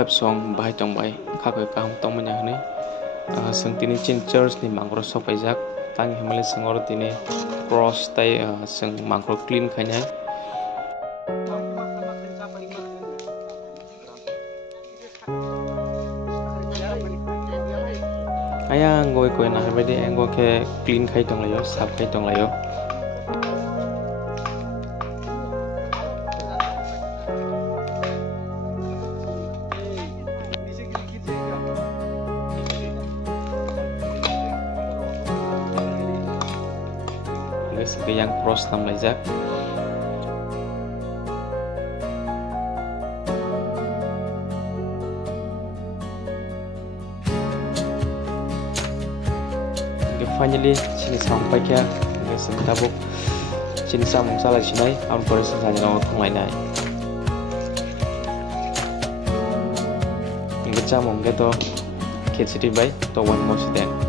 pipe song bahai tong bai khakoi kaham tong manya hne sing tini chin church ni mangro sopaijak tang himale singor tini cross tai sing mangro clean khainai aya ngoi koi na habedi enggo ke clean khai tong layo sap khai tong layo guys ke yang cross tam laijak finally sini sampai ke sebentabuk sini samung salah sinai am proses saja no thonglai nai ingga chamung ge to khetsiti bai to one more step